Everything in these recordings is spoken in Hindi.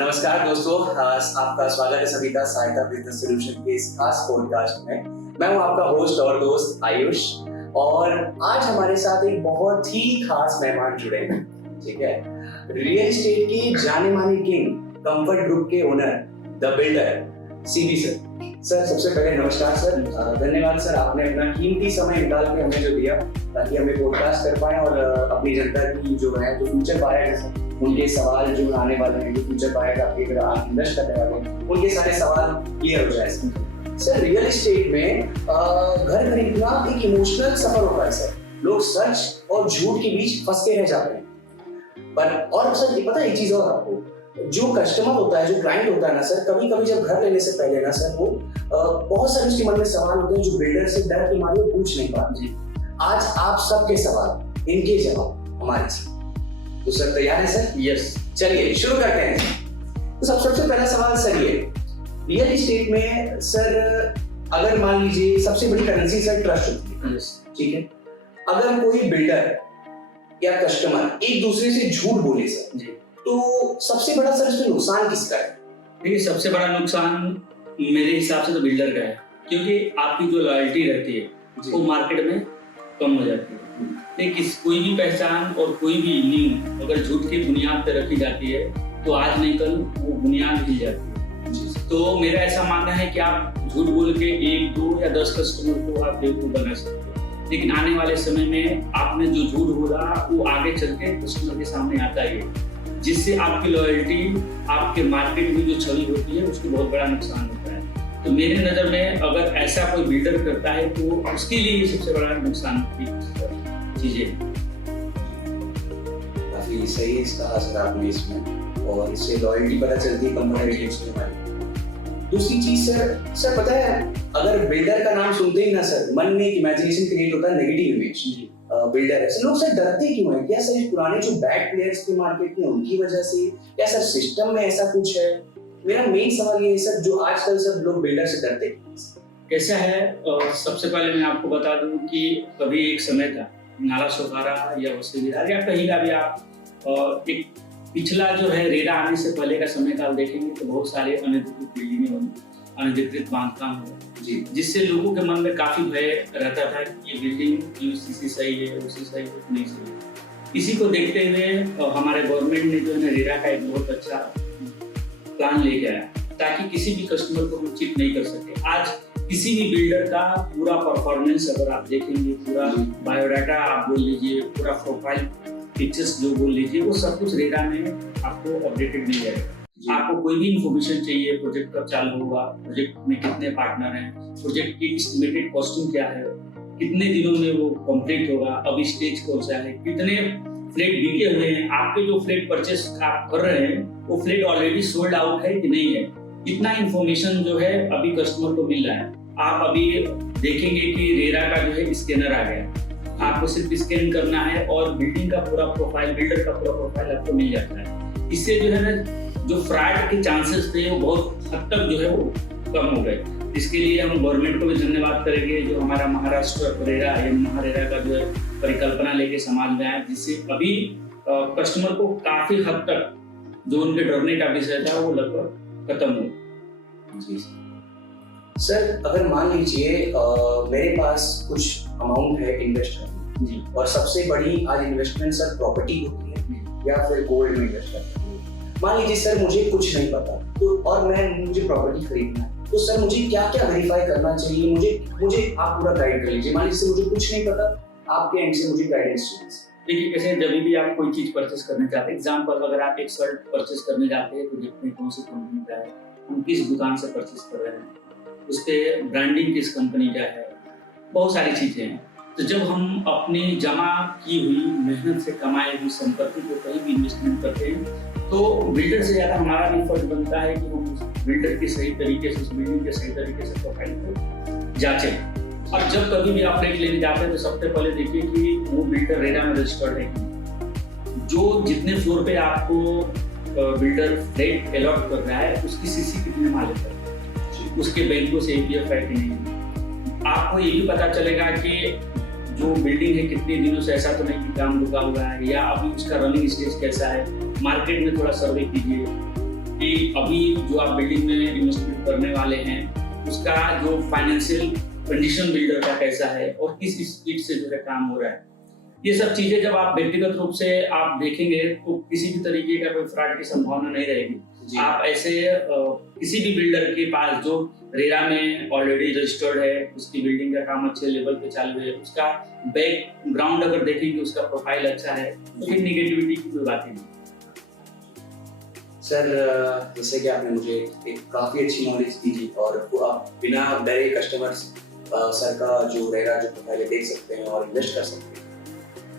नमस्कार दोस्तों, आपका स्वागत है सविता सहायता बिजनेस सॉल्यूशन के इस खास पॉडकास्ट में। मैं हूं आपका होस्ट और दोस्त आयुष, और आज हमारे साथ एक बहुत ही खास मेहमान जुड़े हैं। ठीक है, रियल एस्टेट के जाने माने किंग, कंफर्ट ग्रुप के owner, the builder CB sir. Sir सबसे पहले नमस्कार सर, धन्यवाद सर, आपने अपना कीमती समय निकाल के हमें जो दिया ताकि हमें पॉडकास्ट कर पाए और अपनी जनता की जो है जो फ्यूचर बायर है उनके सवाल जो आने वाले हैं, जो फ्यूचर बायर आपके अगर आप इन्वेस्ट करने वाले हैं उनके सारे सवाल क्लियर हो जाए। सर रियल एस्टेट में घर खरीदना एक इमोशनल सफर होता है सर। लोग सच और झूठ के बीच फंस के रह जाते हैं। पर और सर ये पता है एक चीज और आपको, जो कस्टमर होता है, जो क्लाइंट होता है ना सर, कभी कभी जब घर लेने से पहले ना सर वो बहुत सारे उसके मन में सवाल होते हैं जो बिल्डर से डर के मारे वो पूछ नहीं पाते। आज आप सबके सवाल, इनके जवाब हमारे साथ। तो सर तैयार है सर? यस, चलिए शुरू करते हैं। तो सबसे पहला सवाल सर ये, रियल एस्टेट में सर अगर मान लीजिए सबसे बड़ी करेंसी सर ट्रस्ट होती है। ठीक है, अगर कोई बिल्डर या कस्टमर एक दूसरे से झूठ बोले सर जी, तो सबसे बड़ा सर इसमें नुकसान किसका है? देखिए सबसे बड़ा नुकसान मेरे हिसाब से तो बिल्डर का है, क्योंकि आपकी जो लॉयल्टी रहती है वो मार्केट में कम हो जाती है। देखिए कोई भी पहचान और कोई भी न्यू अगर झूठ की बुनियाद पर रखी जाती है तो आज नहीं कल वो बुनियाद हिल जाती है। तो मेरा ऐसा मानना है कि आप झूठ बोल के 1, 2 या 10 कस्टमर को आप बेवकूफ बना सकते हैं, लेकिन आने वाले समय में आपने जो झूठ बोला वो आगे चल के कस्टमर के सामने आता ही है, जिससे आपकी लॉयल्टी, आपके मार्केट में जो छवि होती है उसको बहुत बड़ा नुकसान होता है। तो मेरे नज़र में अगर ऐसा कोई बिल्डर करता है तो उसके लिए ये सबसे बड़ा नुकसान की चीजें। काफी सही है इसका असर आपने इसमें, और इससे लॉयल्टी पता चलती है कंपनी हमारी। दूसरी चीज सर पता है, अगर बिल्डर का नाम सुनते ही ना सर मन में एक इमेजिनेशन क्रिएट होता है, नेगेटिव इमेज बिल्डर है। लोग सर डरते क्यों है? क्या सर पुराने जो बैड प्लेयर्स थे मार्केट में उनकी वजह से, या सर सिस्टम में ऐसा कुछ है? मेरा मेन सवाल ये है सर, जो आजकल सब लोग बिल्डर से डरते हैं। कैसा है, सबसे पहले मैं आपको बता दूं कि कभी एक समय था नाला सोहारा या वसई विहार या कहीं का भी आप एक पिछला जो है रेरा आने से पहले का समय काल देखेंगे तो बहुत सारे अनधिकृत बिल्डिंगें बनी, अनधिकृत बांधकाम हुआ जी, जिससे लोगों के मन में काफी भय रहता था कि ये बिल्डिंग यूसीसी सही है, उसी सही है, नहीं सही है। इसी को देखते हुए हमारे गवर्नमेंट ने जो है रेरा का एक बहुत अच्छा प्लान लेके आया ताकि किसी भी कस्टमर को हम चीट नहीं कर सके। आज किसी भी बिल्डर का पूरा परफॉर्मेंस अगर आप देखेंगे, पूरा बायोडाटा आप बोल लीजिए, पूरा प्रोफाइल पिक्चर्स जो बोल लीजिए, वो सब कुछ रेरा में आपको अपडेटेड मिल जाएगा। आपको कोई भी इंफॉर्मेशन चाहिए, प्रोजेक्ट कब चालू हुआ, प्रोजेक्ट में कितने पार्टनर हैं, प्रोजेक्ट की एस्टिमेटेड कॉस्टिंग क्या है, कितने दिनों में वो कंप्लीट होगा, अभी स्टेज कौन सा है, कितने फ्लैट बिके हुए हैं, आपके जो फ्लैट परचेस आप कर रहे हैं वो फ्लैट ऑलरेडी सोल्ड आउट है कि नहीं है, इतना इंफॉर्मेशन जो है अभी कस्टमर को मिल रहा है। आप अभी देखेंगे कि रेरा का जो है स्कैनर आ गया, आपको सिर्फ स्कैन करना है और बिल्डिंग का पूरा प्रोफाइल, बिल्डर का पूरा प्रोफाइल आपको मिल जाता है। इससे जो है ना जो फ्रॉड के चांसेस थे वो बहुत हद तक जो है वो कम हो गए। इसके लिए हम गवर्नमेंट को भी धन्यवाद करेंगे जो हमारा महाराष्ट्र रेरा या महारेरा का जो है परिकल्पना लेके समाज में आया, जिससे अभी कस्टमर को काफी हद तक जो उनके डरने का विषय था वो लगभग खत्म हो। जी सर, अगर मान लीजिए मेरे पास कुछ अमाउंट है इन्वेस्ट करने जी, और सबसे बड़ी आज इन्वेस्टमेंट सर प्रॉपर्टी होती है या फिर गोल्ड में इन्वेस्ट करते हैं। मान लीजिए सर मुझे कुछ नहीं पता तो, और मुझे प्रॉपर्टी खरीदना है, तो सर मुझे क्या क्या वेरीफाई करना चाहिए? मुझे आप पूरा गाइड कर लीजिए। मान लीजिए मुझे कुछ नहीं पता, आपके एंड से मुझे गाइडेंस चाहिए। देखिए कैसे, जब भी आप कोई चीज परचेस करने जाते हैं, एग्जांपल अगर आप एक शर्ट परचेस करने जाते हैं तो देखते हैं कौन सी कंपनी का है, हम किस दुकान से परचेस कर रहे हैं, उसके ब्रांडिंग किस कंपनी का है, बहुत सारी चीजें हैं। तो जब हम अपनी जमा की हुई मेहनत से कमाई हुई संपत्ति को कहीं भी इन्वेस्टमेंट करते हैं तो बिल्डर से ज्यादा हमारा भी फर्ज बनता है कि हम उस बिल्डर के सही तरीके से, उस बिल्डिंग के सही तरीके से प्रोफाइल को जांचें। और जब कभी भी आप फ्लैट लेने जाते हैं तो सबसे पहले देखिए कि वो बिल्डर रेरा में रजिस्टर्ड है। जो जितने फ्लोर पे आपको बिल्डर फ्लैट अलॉट कर रहा है उसकी सीसी कितने माले पर, उसके बैंकों से एपीएफ है कि नहीं। आपको ये भी पता चलेगा कि जो बिल्डिंग है कितने दिनों से ऐसा तो नहीं कि काम रुका हुआ है, या अभी उसका रनिंग स्टेज कैसा है। मार्केट में थोड़ा सर्वे कीजिए, कि अभी जो आप बिल्डिंग में इन्वेस्टमेंट करने वाले हैं उसका जो फाइनेंशियल कंडीशन बिल्डर का कैसा है और किस स्पीड से जो है काम हो रहा है। ये सब चीजें जब आप व्यक्तिगत रूप से आप देखेंगे तो किसी भी तरीके का कोई फ्रॉड की संभावना नहीं रहेगी। आप ऐसे किसी भी बिल्डर के पास जो रेरा में ऑलरेडी रजिस्टर्ड है, उसकी बिल्डिंग का काम अच्छे लेवल पे चालू है, उसका बैकग्राउंड अगर देखेंगे, उसका प्रोफाइल अच्छा है, तो फिर निगेटिविटी की कोई बात ही नहीं। सर जैसे कि आपने मुझे एक काफ़ी अच्छी नॉलेज दी थी और आप बिना डरे कस्टमर्स सर का जो रेरा जो प्रोफाइल देख सकते हैं और इन्वेस्ट कर सकते हैं।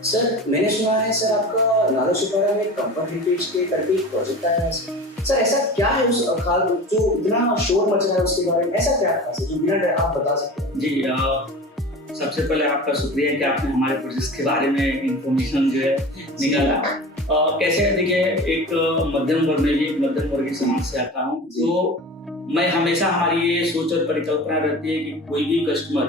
सर मैंने सुना है सर आपका नाला सुपारा में कंफर्ट हेरिटेज के करके एक प्रोजेक्ट आया है सर, ऐसा क्या है उस खाल जो इतना शोर मच रहा है उसके बारे में, ऐसा क्या खास है जो बिना डरे आप बता सकते हैं? जी सबसे पहले आपका शुक्रिया कि आपने हमारे प्रोजेक्ट के बारे में इंफॉर्मेशन जो है निकाला। कैसे है, देखिए एक मध्यम वर्गीय समाज से आता हूँ, तो मैं हमेशा हमारी ये सोच और परिकल्पना रहती है कि कोई भी कस्टमर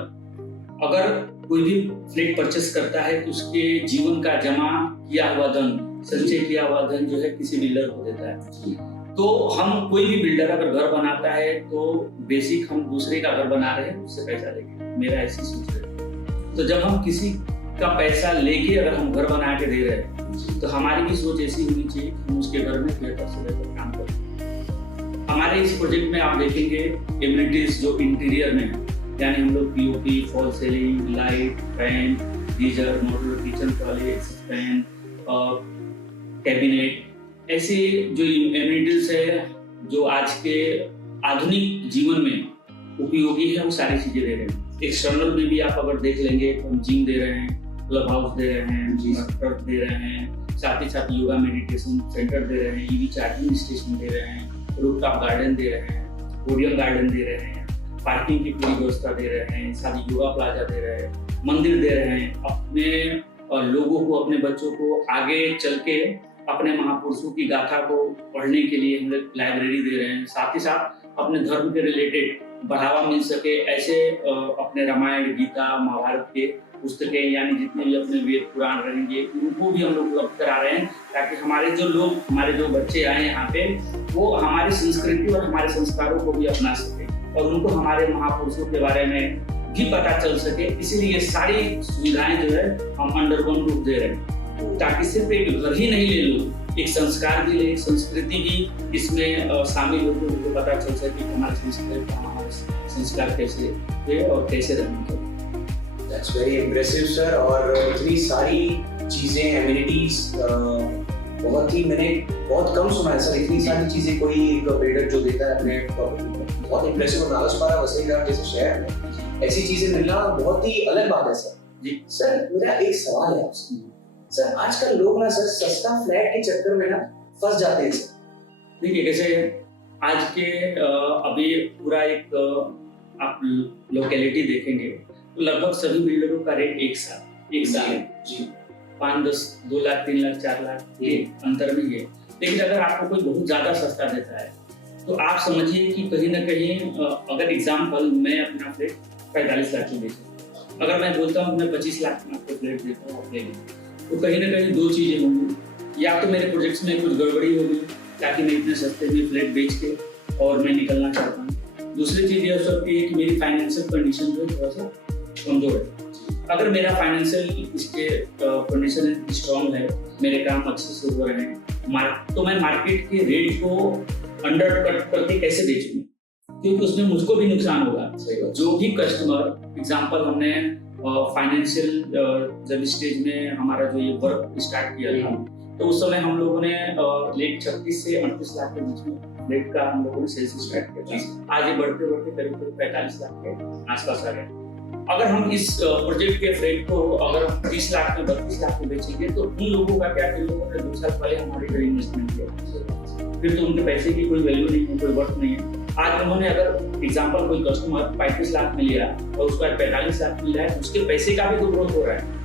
अगर कोई भी फ्लैट परचेस करता है तो उसके जीवन का जमा किया हुआ धन, संचय किया हुआ धन जो है किसी बिल्डर को देता है। तो हम कोई भी बिल्डर अगर घर बनाता है तो बेसिक हम दूसरे का घर बना रहे हैं, उससे पैसा लेके, मेरा ऐसी सोच है। तो जब हम किसी का पैसा लेके अगर हम घर बना के दे रहे हैं तो हमारी भी सोच ऐसी होनी चाहिए कि हम उसके घर में बेहतर से बेहतर काम करें। हमारे इस प्रोजेक्ट में आप देखेंगे एमिनिटीज जो इंटीरियर में है, यानी हम लोग POP, fall ceiling, light, fan, geyser, modular kitchen, toilet, fan, cabinet, ऐसे जो एमिनिटीज है जो आज के आधुनिक जीवन में उपयोगी है, वो सारी चीजें दे रहे हैं। एक्सटर्नल में भी आप अगर देख लेंगे तो हम जिम दे रहे हैं, क्लब हाउस दे रहे हैं, टर्फ दे रहे हैं, साथ ही साथ योगा मेडिटेशन सेंटर दे रहे हैं, ईवी चार्जिंग स्टेशन दे रहे हैं, रूफटॉप गार्डन दे रहे हैं, पोडियम गार्डन दे रहे हैं, पार्किंग की पूरी व्यवस्था दे रहे हैं, साथ ही योगा प्लाजा दे रहे हैं, मंदिर दे रहे हैं। अपने लोगों को, अपने बच्चों को आगे चल के अपने महापुरुषों की गाथा को पढ़ने के लिए हम लोग लाइब्रेरी दे रहे हैं। साथ ही साथ अपने धर्म के रिलेटेड बढ़ावा मिल सके ऐसे अपने रामायण, गीता, महाभारत के पुस्तकें यानी जितने भी अपने वेद पुराण रहेंगे उनको भी हम लोग उपलब्ध करा रहे हैं, ताकि हमारे जो बच्चे आए यहाँ पे वो हमारी संस्कृति और हमारे संस्कारों को भी अपना सके और उनको हमारे महापुरुषों के बारे में भी पता चल सके। इसीलिए सारी सुविधाएं जो है हम अंडर वन रूफ दे रहे हैं, ताकि सिर्फ एक घर ही नहीं ले लो, एक संस्कार भी ले, संस्कृति भी इसमें शामिल होकर उनको पता चल सके कि हमारे संस्कृति, हमारे संस्कार कैसे है और कैसे रहना चाहिए। That's very impressive sir. और इतनी सारी चीजें, एमिनिटीज मैंने बहुत कम सुना है सर, इतनी सारी चीजें कोई एक बिल्डर जो देता है अपने प्रॉपर्टी में, बहुत इंप्रेसिव। और नाला सुपारा वसईविरार जैसे शहर में ऐसी चीजें मिलना बहुत ही अलग बात है सर। जी सर मेरा एक सवाल है आपसे सर, आजकल लोग ना सर सस्ता फ्लैट के चक्कर में ना फंस जाते हैं सर। देखिए कैसे आज के अभी पूरा एक आप लोकेलिटी देखेंगे तो लगभग सभी बिल्डरों का रेट एक साल है जी, 5, 10, 2 लाख, 3 लाख, 4 लाख ये अंतर में है। लेकिन अगर आपको कोई बहुत ज्यादा सस्ता देता है तो आप समझिए कि कहीं ना कहीं अगर एग्जाम्पल मैं अपना फ्लैट 45 लाख में बेचूं, अगर मैं बोलता हूँ मैं 25 लाख में आपको फ्लैट देता हूँ अपने लिए, तो कहीं ना कहीं दो चीजें होंगी। या तो मेरे प्रोजेक्ट्स में कुछ गड़बड़ी होगी ताकि मैं इतने सस्ते में फ्लैट बेच के और मैं निकलना चाहता हूँ। दूसरी चीज ये हो सकती है कि मेरी फाइनेंशियल कंडीशन जो थोड़ा सा कमजोर है। अगर मेरा फाइनेंशियल इसके कंडीशन स्ट्रॉन्ग है, मेरे काम अच्छे से हो रहे हैं, तो मैं मार्केट के रेट को अंडर कट करके कैसे बेचूंगा, क्योंकि उसमें मुझको भी नुकसान होगा। जो भी कस्टमर, एग्जांपल हमने फाइनेंशियल जब स्टेज में हमारा जो ये वर्क स्टार्ट किया था तो उस समय हम लोगों ने लेट 36 से 38 लाख के बीच में लेट का हम लोगों ने सेल्स स्टार्ट किया था। आज ये बढ़ते बढ़ते करीब 45 लाख के आसपास आ गए। अगर हम इस प्रोजेक्ट के फ्लैट को अगर 30 लाख में 32 लाख में बेचेंगे तो उन लोगों का क्या, जिन लोगों ने 2 साल पहले हमारे घर इन्वेस्टमेंट किया, फिर तो उनके पैसे की कोई वैल्यू नहीं है, कोई वर्थ नहीं है। आज उन्होंने अगर एग्जांपल कोई कस्टमर 35 लाख में लिया और उसका 45 लाख मिला है, उसके पैसे का भी तो ग्रोथ हो रहा है।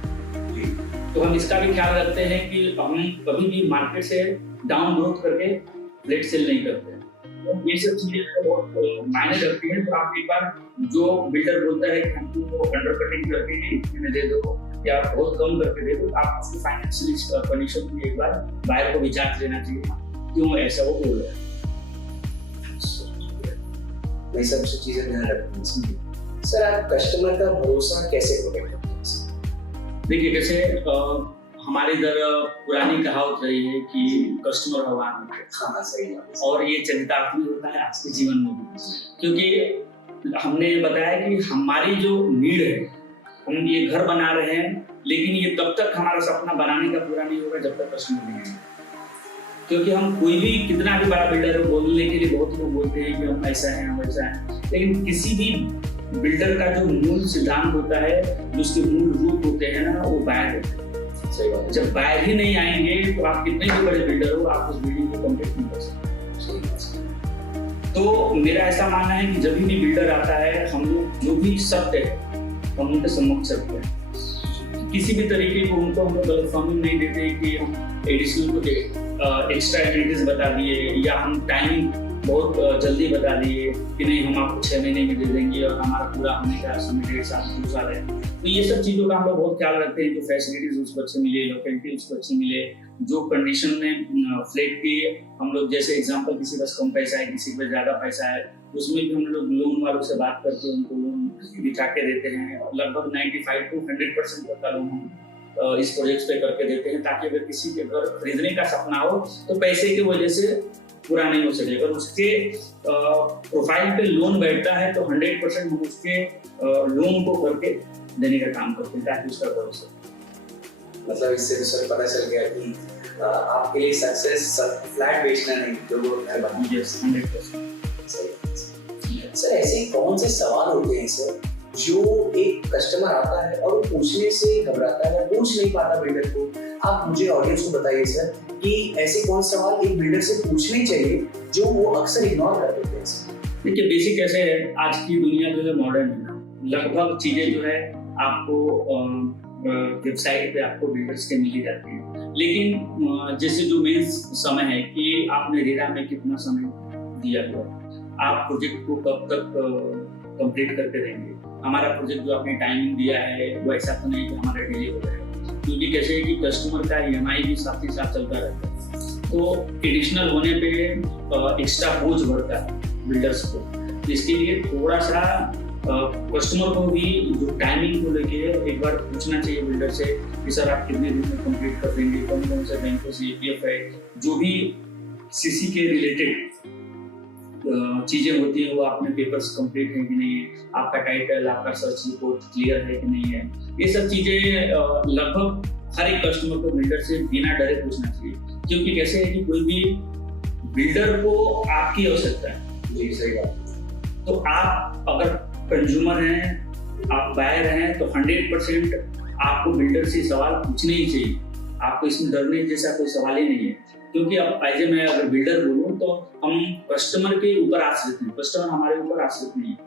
तो हम इसका भी ख्याल रखते हैं कि हम कभी भी मार्केट से डाउन ग्रोथ करके फ्लैट सेल नहीं करते। ये सब चीजें बहुत मायने रखती हैं। तो आप एक बार जो बिल्डर बोलता है कि हमको अंडर कटिंग करके इतने दे दो या बहुत कम करके दे दो, आप उसकी फाइनेंशियल कंडीशन में एक बार बायर को भी जांच लेना चाहिए क्यों ऐसा वो बोल रहा है। ये सब चीजें ध्यान रखनी चाहिए। सर, आप कस्टमर का भरोसा कैसे प्रोटेक्ट करते हैं? देखिए, जैसे हमारे इधर पुरानी कहावत रही है कि कस्टमर भगवान होते हैं। हाँ, सही बात है। और ये चरितार्थ होता है आज के जीवन में भी, क्योंकि हमने बताया कि हमारी जो नीड है, हम ये घर बना रहे हैं, लेकिन ये तब तक हमारा सपना बनाने का पूरा नहीं होगा जब तक कस्टमर नहीं आएंगे। क्योंकि हम कोई भी कितना भी बड़ा बिल्डर है, बोलने के लिए बहुत लोग बोलते हैं कि हम ऐसा हैं, हम वैसा हैं, लेकिन किसी भी बिल्डर का जो मूल सिद्धांत होता है, जो उसके मूल रूप होते हैं ना, वो बायर होते हैं। सही बात है। जब बायर ही नहीं आएंगे तो आप कितने भी बड़े बिल्डर हो, आप उस बिल्डिंग को कंप्लीट नहीं कर सकते। सही बात है। तो मेरा ऐसा मानना है कि जब भी नीड आता है, हम लोग जो भी सत्य है हम उनके समक्ष रखते हैं। किसी भी तरीके को उनको हम गलतफहमी नहीं देते कि हम एडिशनल को एक्स्ट्रा एक्टिविटीज बता दिए, या हम टाइमिंग बहुत जल्दी बता दिए कि नहीं हम आपको 6 महीने में दे देंगे और हमारा पूरा होने का समय 1.5 साल 2 साल है। तो ये सब चीज़ों का हम लोग बहुत ख्याल रखते हैं, जो फैसिलिटीज उसको अच्छे मिले, लोकेलिटी उसको अच्छी मिले, जो कंडीशन में फ्लैट की हम लोग, जैसे एग्जांपल किसी के पास कम पैसा है, किसी के पास ज़्यादा पैसा है, उसमें भी हम लोग लोन वालों से बात करके उनको लोन दिखा के देते हैं। लगभग 95 to 100% तक का लोन हम इस प्रोजेक्ट पे करके देते हैं, ताकि अगर किसी के घर खरीदने का सपना हो तो पैसे की वजह से पूरा नहीं हो सके। अगर उसके प्रोफाइल पे लोन बैठता है तो 100% हम उसके लोन को करके देने का काम करते हैं, ताकि उसका भरोसा। मतलब इससे तो सर पता चल गया कि आपके लिए सक्सेस फ्लैट बेचना नहीं, लोगों को घर बनाना। यस, 100%। सर, ऐसे कौन से सवाल होते हैं सर जो एक कस्टमर आता है और वो पूछने से घबराता है, पूछ नहीं पाता बिल्डर को? आप मुझे ऑडियंस को बताइए सर कि ऐसे कौन सवाल एक बिल्डर से पूछने चाहिए जो वो अक्सर इग्नोर कर देते हैं। देखिए, बेसिक कैसे है, आज की दुनिया जो है मॉडर्न है, लगभग चीजें जो है आपको वेबसाइट पे आपको बिल्डर्स के मिल ही जाती है। लेकिन जैसे जो मेन समय है कि आपने रेरा में कितना समय दिया हुआ, आप प्रोजेक्ट को कब तक कंप्लीट करके देंगे। हमारा प्रोजेक्ट जो आपने टाइमिंग दिया है वो ऐसा तो नहीं कि हमारा डिले हो जाएगा, क्योंकि कैसे है कि कस्टमर का EMI भी साथ ही साथ चलता रहता है। तो एडिशनल होने पे एक्स्ट्रा बोझ बढ़ता है बिल्डर्स को। तो इसके लिए थोड़ा सा कस्टमर को भी जो टाइमिंग को लेके एक बार पूछना चाहिए बिल्डर से कि सर आप कितने दिन में कंप्लीट कर देंगे, कौन कौन से बैंकों से EPF है, जो भी CC के रिलेटेड चीजें होती हैं वो आपने पेपर्स कंप्लीट है कि नहीं है, आपका टाइटल, आपका सर्च रिपोर्ट क्लियर है कि नहीं है। ये सब चीजें लगभग हर एक कस्टमर को बिल्डर से बिना डरे पूछना चाहिए, क्योंकि कैसे है कि कोई भी बिल्डर को आपकी आवश्यकता है। जी, सही बात। तो आप अगर कंज्यूमर हैं, आप बायर हैं, तो 100% आपको बिल्डर से सवाल पूछने ही चाहिए। आपको इसमें डरने जैसा कोई सवाल ही नहीं है, क्योंकि अब एज ए मैं अगर बिल्डर बोलूँ तो हम कस्टमर के ऊपर आश्रित हैं, कस्टमर हमारे ऊपर आश्रित नहीं है।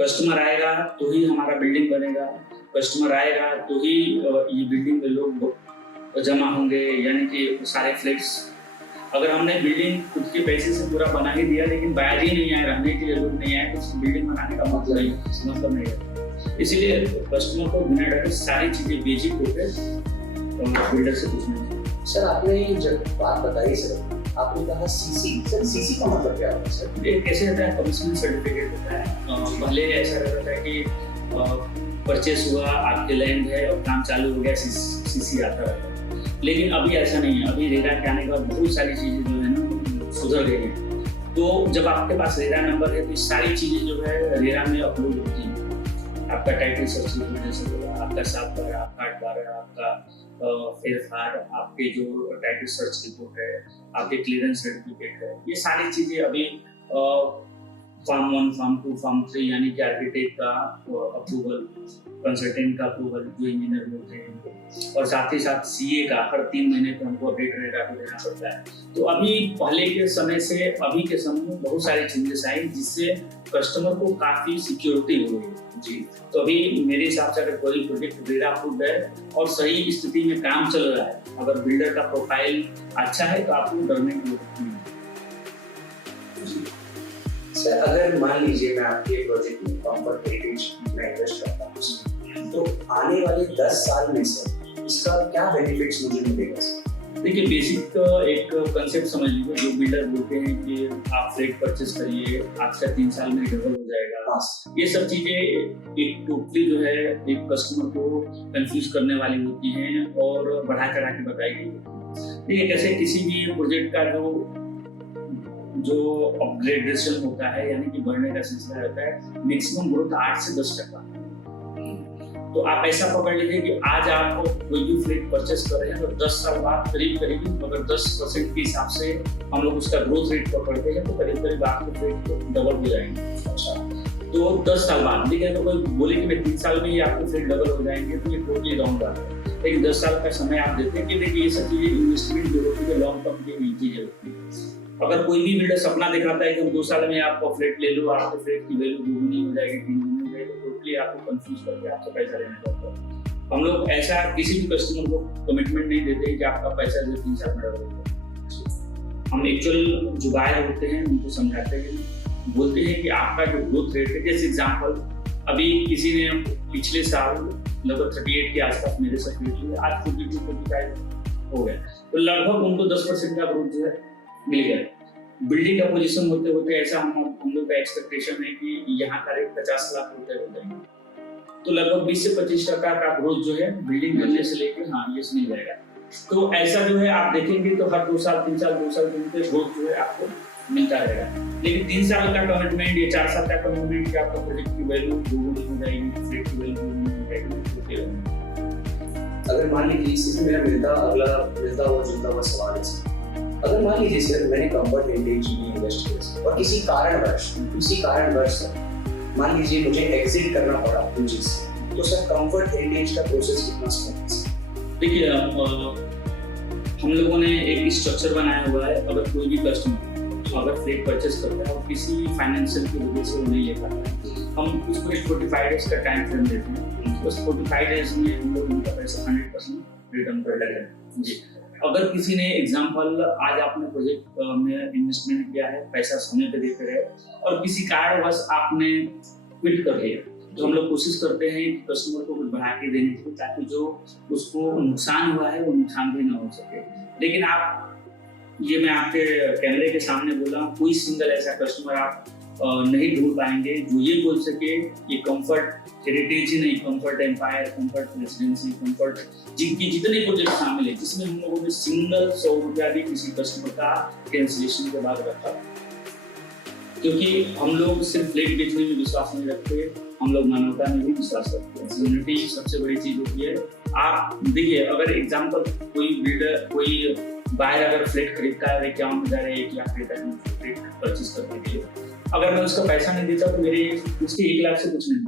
कस्टमर आएगा तो ही हमारा बिल्डिंग बनेगा, कस्टमर आएगा तो ही ये बिल्डिंग में लोग जमा होंगे, यानी कि सारे फ्लैट्स। अगर हमने बिल्डिंग खुद के पैसे से पूरा बना ही दिया लेकिन बाहर ही नहीं आए, रहने के लिए लोग नहीं आए, तो बिल्डिंग बनाने का मतलब नहीं है। इसीलिए कस्टमर को बिना डरे सारी चीजें बेसिक होकर बिल्डर से पूछना चाहिए। सर, आपने जब बात बताई सर, आपने कहा CC। सर, CC का मतलब क्या होता है सर? ये कैसे होता है, कमिशनल सर्टिफिकेट होता है। पहले ऐसा रहता है कि परचेस हुआ, आपके लैंड है और काम चालू हो गया, CC आता रहता है। लेकिन अभी ऐसा नहीं है। अभी रेरा के आने के बाद बहुत सारी चीजें जो है ना सुधर गई हैं। तो जब आपके पास रेरा नंबर है तो सारी चीजें जो है रेरा में अपलोड होती हैं। आपका टाइटल सर्च जैसे होगा, आपका 7/12, आपका 8/12, आपका FR, आपके जो टाइटल सर्च रिपोर्ट है, आपके क्लियरेंस सर्टिफिकेट है, ये सारी चीजें अभी Form 1, Form 2, Form 3 यानी कि आर्किटेक्ट का अप्रूवल, कंसल्टेंट का अप्रूवल, जो इंजीनियर होते हैं, और साथ ही साथ CA का हर 3 महीने पर हमको अपडेट रेरा को देना पड़ता है। तो अभी पहले के समय से अभी के समय में बहुत सारी चेंजेस आई, जिससे कस्टमर को काफी सिक्योरिटी हो गई जी। तो अभी मेरे हिसाब से अगर कोई प्रोजेक्ट रेरा अप्रूव्ड है और सही स्थिति में काम चल रहा है, अगर बिल्डर का प्रोफाइल अच्छा है तो आपको डरने की जरूरत नहीं है। सर, अगर मान लीजिए मैं आपके प्रोजेक्ट में कॉम्फर्ट हेरिटेज में इन्वेस्ट करता हूँ, तो आने वाले 10 साल में सर इसका क्या बेनिफिट्स मुझे मिलेगा सर? देखिए बेसिक एक कंसेप्ट समझ लीजिए, जो बिल्डर बोलते हैं कि आप फ्लैट परचेस करिए, आपका 3 साल में डबल हो जाएगा, ये सब चीजें एक टोटली जो है एक कस्टमर को कंफ्यूज करने वाली होती हैं और बढ़ा चढ़ा के बताई गई होती है। देखिए कैसे किसी भी प्रोजेक्ट का जो अपग्रेडेशन होता है यानी कि बढ़ने का सिलसिला रहता है, मैक्सिमम ग्रोथ 8 से 10%। तो आप ऐसा पकड़ लीजिए कि आज आप कोई भी फ्लैट परचेस कर रहे हैं तो 10 साल बाद करीब अगर 10% के हिसाब से हम लोग उसका ग्रोथ रेट पकड़ते हैं तो करीब आपके फ्लैट डबल हो जाएंगे। अच्छा, तो 10 साल बाद देखिए तो कोई बोले कि मैं 3 साल में ही आपके फ्लैट डबल हो जाएंगे तो ये टोटली रॉन्ग बात है। लेकिन 10 साल का समय आप देते हैं कि देखिए ये सब चीजें इन्वेस्टमेंट जो होती है लॉन्ग टर्म की चीजें होती है। अगर कोई भी बिल्डर सपना दिखाता है कि हम 2 साल में आपको फ्लैट ले लो, आपके फ्लैट की वैल्यू दुगनी हो जाएगी, 3 गुनी हो जाएगी, टोटली आपको कंफ्यूज करके आपसे पैसा लेना पड़ता है। हम लोग ऐसा किसी भी कस्टमर को कमिटमेंट नहीं देते कि आपका पैसा जो 3 साल में डबल हो जाएगा। हम एक्चुअल जो बायर होते हैं उनको समझाते हैं, बोलते हैं कि आपका जो ग्रोथ रेट है, जैसे एग्जाम्पल अभी किसी ने पिछले साल लगभग 38 के आसपास मेरे से फ्लैट लिया, आज 42-45 हो गया, तो लगभग उनको 10% का ग्रोथ जो है मिल गया। बिल्डिंग का पोजीशन होते होते ऐसा हम लोग का एक्सपेक्टेशन है कि यहाँ का रेट 50 लाख रुपए हो जाएंगे, तो लगभग 20 से 25% का ग्रोथ जो है बिल्डिंग बनने से लेकर ये मिल जाएगा। तो ऐसा जो है आप देखेंगे तो हर 2 साल 3 साल 2 साल ग्रोथ जो है आपको मिलता रहेगा। लेकिन 3 साल का कमिटमेंट या 4 साल का कमिटमेंट कि आपका प्रोजेक्ट की वैल्यू दोगुनी हो जाएगी, फ्लैट की वैल्यू दोगुनी हो जाएगी। अगर मान लीजिए इससे मेरा मिलता हुआ जुलता हुआ सवाल है, अगर मान लीजिए सर मैंने कंफर्ट हेरिटेज में इन्वेस्ट किया और किसी कारणवश मान लीजिए मुझे एग्जिट करना पड़ा पूंजी से, तो सर कंफर्ट हेरिटेज का प्रोसेस कितना स्मूथ है? देखिए हम लोगों ने एक स्ट्रक्चर बनाया हुआ है। अगर कोई भी कस्टमर अगर फ्लैट परचेस करता है और किसी फाइनेंशियल की वजह से वो नहीं ले पाता है, हम उसको 45 डेज का टाइम फ्रेम देते हैं। उस 45 डेज में हम लोग उनका पैसा 100% रिटर्न कर देते हैं जी। अगर किसी ने एग्जांपल आज आपने प्रोजेक्ट में इन्वेस्टमेंट किया है, पैसा समय पे देते रहे और किसी कारणवश आपने क्विट कर लिया, तो हम लोग कोशिश करते हैं कि कस्टमर को कुछ बढ़ा के देने की, ताकि जो उसको नुकसान हुआ है वो नुकसान भी ना हो सके। लेकिन आप ये मैं आपके कैमरे के सामने बोल रहा हूँ, कोई सिंगल ऐसा कस्टमर आप नहीं ढूंढ पाएंगे जो ये बोल सके कि कंफर्ट हेरिटेज ही नहीं, Comfort Empire, Comfort Residency, Comfort जिनकी जितने प्रोजेक्ट शामिल है जिसमें हम लोगों ने सिंगल 100 रुपया भी किसी कस्टमर का कैंसिलेशन के बाद रखा, क्योंकि हम लोग सिर्फ फ्लैट बेचने में विश्वास नहीं रखते, हम लोग मानवता में भी विश्वास रखते हैं। यूनिटी सबसे बड़ी चीज होती है। आप देखिए अगर एग्जाम्पल कोई बाहर अगर फ्लैट खरीदता है 51,000 1 लाख देता है फ्लैट परचेस करने के लिए, अगर मैं उसका पैसा नहीं देता तो मेरे उसके 1 लाख से कुछ नहीं,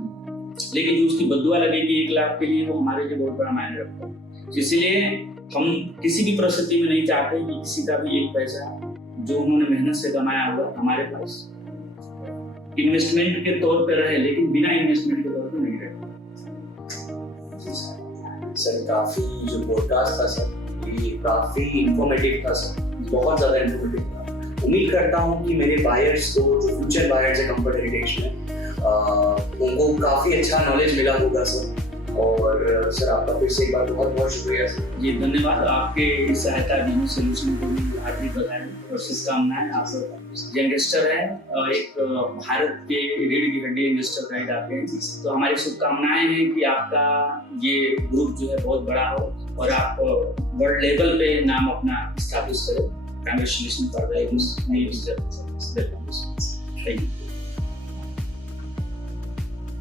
लेकिन जो उसकी बद्दुआ लगेगी 1 लाख के लिए वो हमारे लिए बहुत बड़ा मायने रखता है। इसलिए हम किसी भी परिस्थिति में नहीं चाहते कि किसी का भी एक पैसा जो उन्होंने मेहनत से कमाया हुआ हमारे पास इन्वेस्टमेंट के तौर पर रहे, लेकिन बिना इन्वेस्टमेंट के तौर पर नहीं रहे। सर काफी जो पॉडकास्ट था सर ये काफी इंफॉर्मेटिव था सर, बहुत ज्यादा इंफॉर्मेटिव था। उम्मीद करता हूँ कि मेरे बायर्स को जो फ्यूचर बायर्स है कंफर्ट हेरिटेज में उनको काफी अच्छा नॉलेज मिला होगा सर। और सर आपका फिर से एक बार बहुत बहुत शुक्रिया सर। जी धन्यवाद, आपके इस सहायता बिजनेस सोल्यूशन को भी हार्दिक बधाई और शुभकामनाएं। आप यंगस्टर हैं, एक भारत के रीढ़ की हड्डी यंगस्टर राइट आते हैं, तो हमारी शुभकामनाएं हैं कि आपका ये ग्रुप जो है बहुत बड़ा हो और आप वर्ल्ड लेवल पे नाम अपना स्थापित करें। Congratulation for the new. Thank you.